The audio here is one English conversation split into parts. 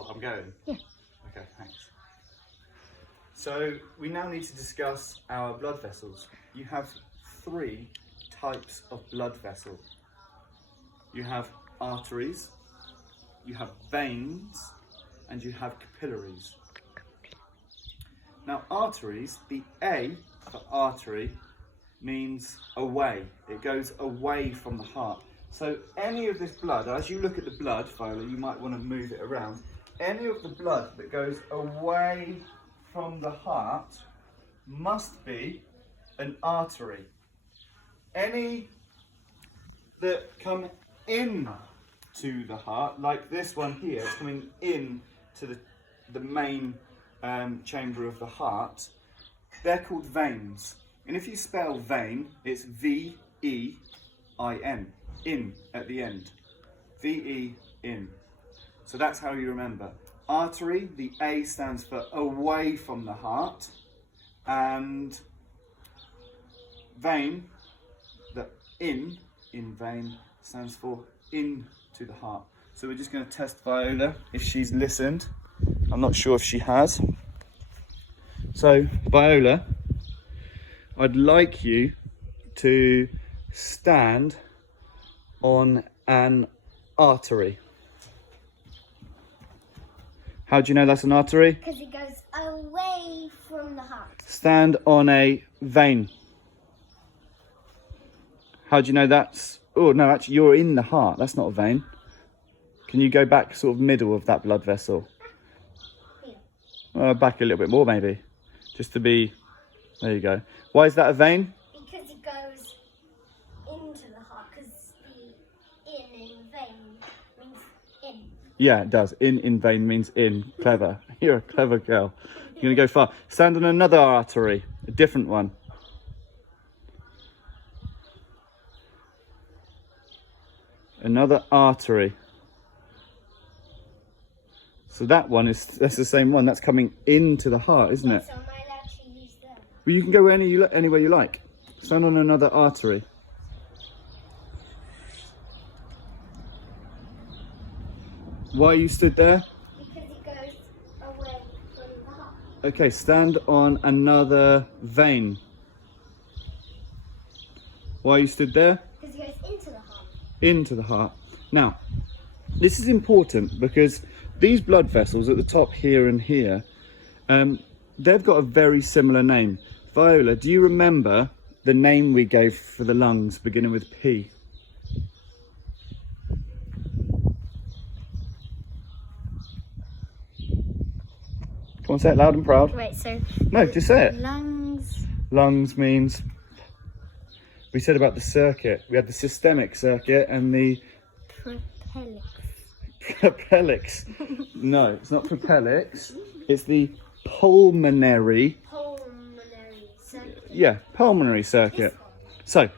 what I'm going? Yeah. Okay, thanks. So we now need to discuss our blood vessels. You have 3 types of blood vessel. You have arteries, you have veins, and you have capillaries. Now arteries, the A for artery means away. It goes away from the heart. So any of this blood, as you look at the blood, Viola, you might want to move it around. Any of the blood that goes away from the heart must be an artery. Any that come in to the heart, like this one here, it's coming in to the main chamber of the heart, they're called veins. And if you spell vein, it's V-E-I-N, in at the end. V-E, in. So that's how you remember. Artery, the A stands for away from the heart, and vein, the in vein, stands for into the heart. So we're just going to test Viola if she's listened. I'm not sure if she has. So Viola, I'd like you to stand on an artery. How do you know that's an artery? Because it goes away from the heart. Stand on a vein. How do you know that's... Oh, no, actually, you're in the heart. That's not a vein. Can you go back sort of middle of that blood vessel? Yeah. Back a little bit more, maybe. Just to be... There you go. Why is that a vein? Because it goes into the heart, because the in vein means in. Yeah, it does. In vein means in. Clever. You're a clever girl. You're going to go far. Stand on another artery. A different one. Another artery. So that's the same one. That's coming into the heart, isn't it? So am I allowed to use them? Well, you can go anywhere you like. Stand on another artery. Why you stood there? Because it goes away from the heart. Okay, stand on another vein. Why you stood there? Because it goes into the heart. Into the heart. Now, this is important because these blood vessels at the top here and here, they've got a very similar name. Viola, do you remember the name we gave for the lungs beginning with P? Come on, say it loud and proud. Wait, so... No, just say it. Lungs... Lungs means... We said about the circuit. We had the systemic circuit and the... Propellix. Propellix. No, it's not propellix. It's the pulmonary... Pulmonary circuit. Yeah, pulmonary circuit. So,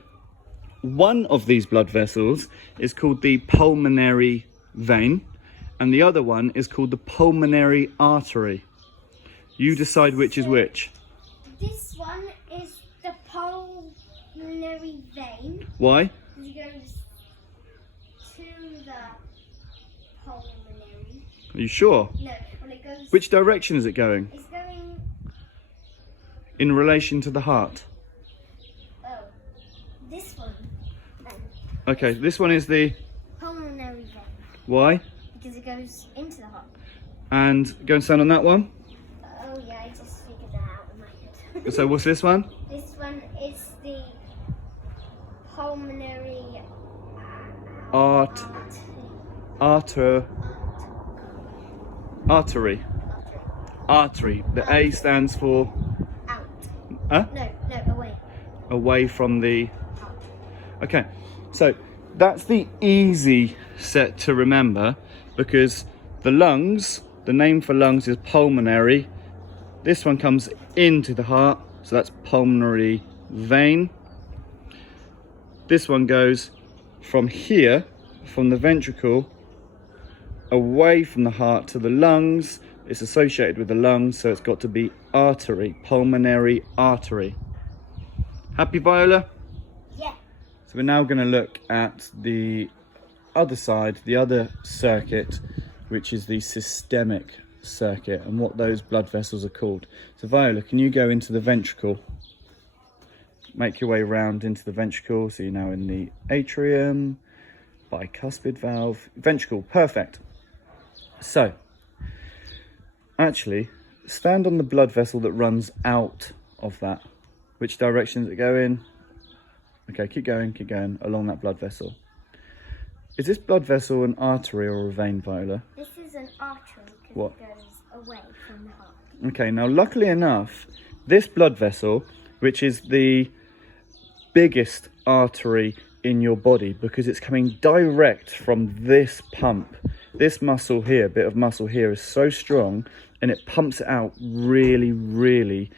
one of these blood vessels is called the pulmonary vein, and the other one is called the pulmonary artery. You decide which is which. This one is the pulmonary vein. Why? It goes to the pulmonary. Are you sure? No, when it goes... Which direction is it going? It's going... In relation to the heart? Oh, this one. Then. Okay, this one is the... Pulmonary vein. Why? Because it goes into the heart. And go and stand on that one. Oh yeah, I just figured that out in my head. So what's this one? This one is the pulmonary artery. Artery. The A stands for... out. Huh? No, away. Away from the... Heart. Okay, so that's the easy set to remember because the lungs, the name for lungs is pulmonary. This one comes into the heart, so that's pulmonary vein. This one goes from here, from the ventricle, away from the heart to the lungs. It's associated with the lungs, so it's got to be artery, pulmonary artery. Happy, Viola? Yeah. So we're now going to look at the other side, the other circuit, which is the systemic circuit, and what those blood vessels are called. So Viola, can you go into the ventricle? Make your way round into the ventricle. So you're now in the atrium, bicuspid valve, ventricle, perfect. So, actually, stand on the blood vessel that runs out of that. Which direction does it go in? Okay, keep going along that blood vessel. Is this blood vessel an artery or a vein, Viola? This is an artery because What? it goes away from the heart. Okay, now luckily enough, this blood vessel, which is the biggest artery in your body because it's coming direct from this pump. This muscle here, bit of muscle here, is so strong and it pumps it out really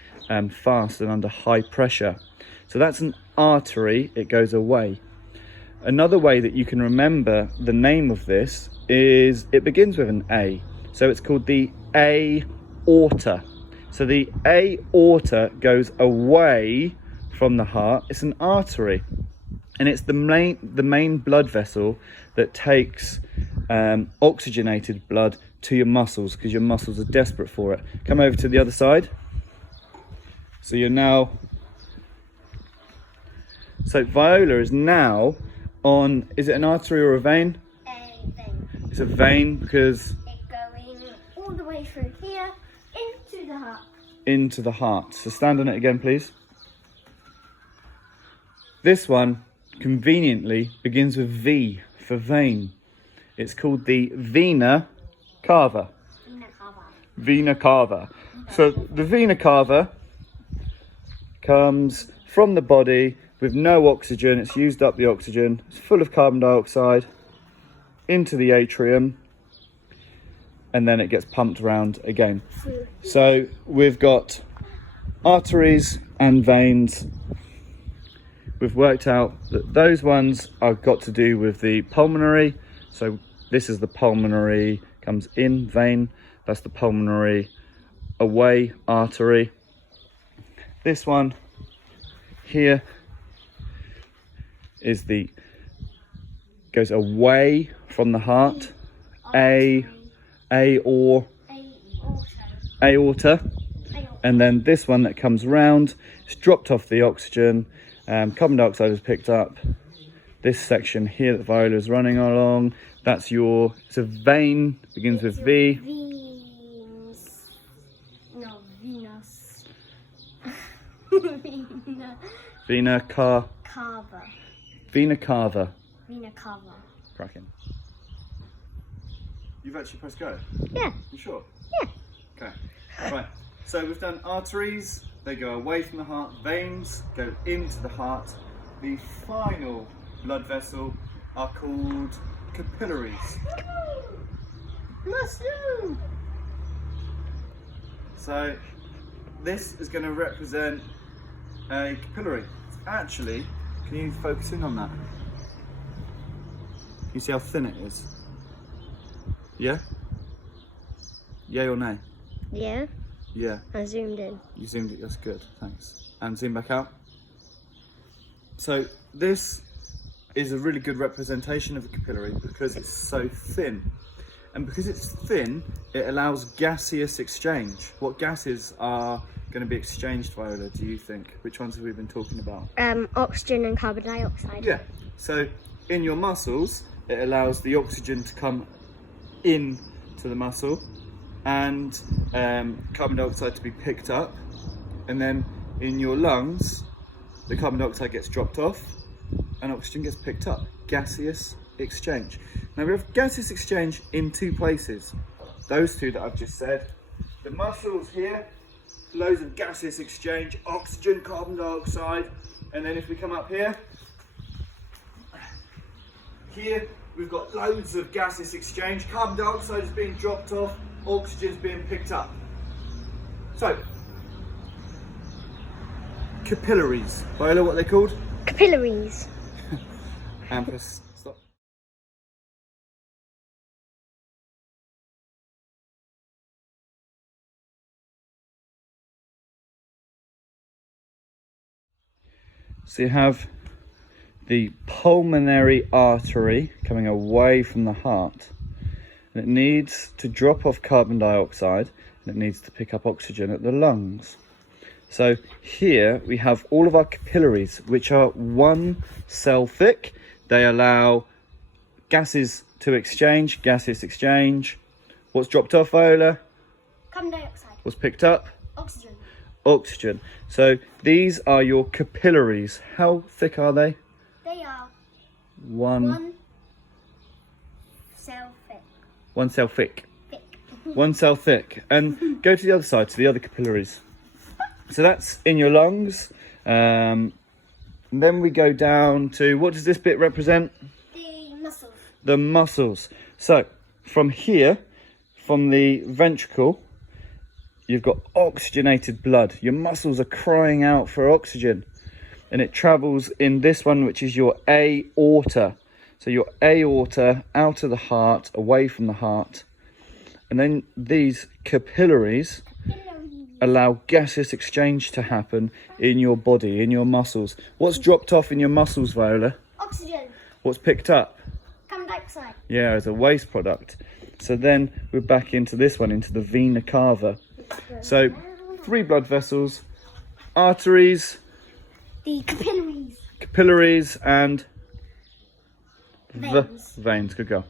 fast and under high pressure. So that's an artery, it goes away. Another way that you can remember the name of this is it begins with an A. So it's called the aorta. So the aorta goes away from the heart. It's an artery, and it's the main blood vessel that takes oxygenated blood to your muscles because your muscles are desperate for it. Come over to the other side. So you're now, so Viola is now on, is it an artery or a vein? A vein. It's a vein because It's going all the way through here into the heart. into the heart. So stand on it again, please. This one conveniently begins with V for vein. It's called the vena cava. Vena cava. Vena cava. So the vena cava comes from the body with no oxygen. It's used up the oxygen. It's full of carbon dioxide into the atrium, and then it gets pumped around again. So we've got arteries and veins. We've worked out that those ones are got to do with the pulmonary. So this is the pulmonary, comes in vein. That's the pulmonary away artery. This one here is the, goes away from the heart. Aorta. And then this one that comes round, it's dropped off the oxygen. Carbon dioxide is picked up. This section here that Viola is running along, that's your, it's a vein, begins with V. Venus. No, Venus. Vena cava. Vena cava. Vena cava. Cracking. You've actually pressed go? Yeah. You sure? Yeah. Okay. Right. So we've done arteries, they go away from the heart. Veins go into the heart. The final blood vessel are called capillaries. Bless you! So this is going to represent a capillary. Actually, can you focus in on that? Can you see how thin it is? Yeah? Yay or nay? Yeah. Yeah. I zoomed in. You zoomed it, that's good, thanks. And zoom back out. So this is a really good representation of a capillary because it's so thin. And because it's thin, it allows gaseous exchange. What gases are going to be exchanged, Viola, do you think? Which ones have we been talking about? Oxygen and carbon dioxide. Yeah, so in your muscles, it allows the oxygen to come in to the muscle and carbon dioxide to be picked up, and then in your lungs the carbon dioxide gets dropped off and oxygen gets picked up. Gaseous exchange. Now we have gaseous exchange in two places, those two that I've just said. The muscles here, loads of gaseous exchange, oxygen, carbon dioxide, and then if we come up here we've got loads of gaseous exchange, carbon dioxide is being dropped off, oxygen is being picked up. So, capillaries. Viola, what are they called? Capillaries. And press stop. So you have the pulmonary artery coming away from the heart, and it needs to drop off carbon dioxide, and it needs to pick up oxygen at the lungs. So here we have all of our capillaries, which are 1 cell thick. They allow gases to exchange, gaseous exchange. What's dropped off, Viola? Carbon dioxide. What's picked up? Oxygen. Oxygen. So these are your capillaries. How thick are they? They are 1 cell thick. 1 cell thick. Thick. 1 cell thick. And go to the other side, to the other capillaries. So that's in your lungs. And then we go down to, what does this bit represent? The muscles. The muscles. So from here, from the ventricle, you've got oxygenated blood. Your muscles are crying out for oxygen. And it travels in this one, which is your aorta. So your aorta out of the heart, away from the heart. And then these capillaries allow gaseous exchange to happen in your body, in your muscles. What's dropped off in your muscles, Viola? Oxygen. What's picked up? Carbon dioxide. Yeah, as a waste product. So then we're back into this one, into the vena cava. So 3 blood vessels, arteries, The capillaries. capillaries, and Veins. veins. Good girl.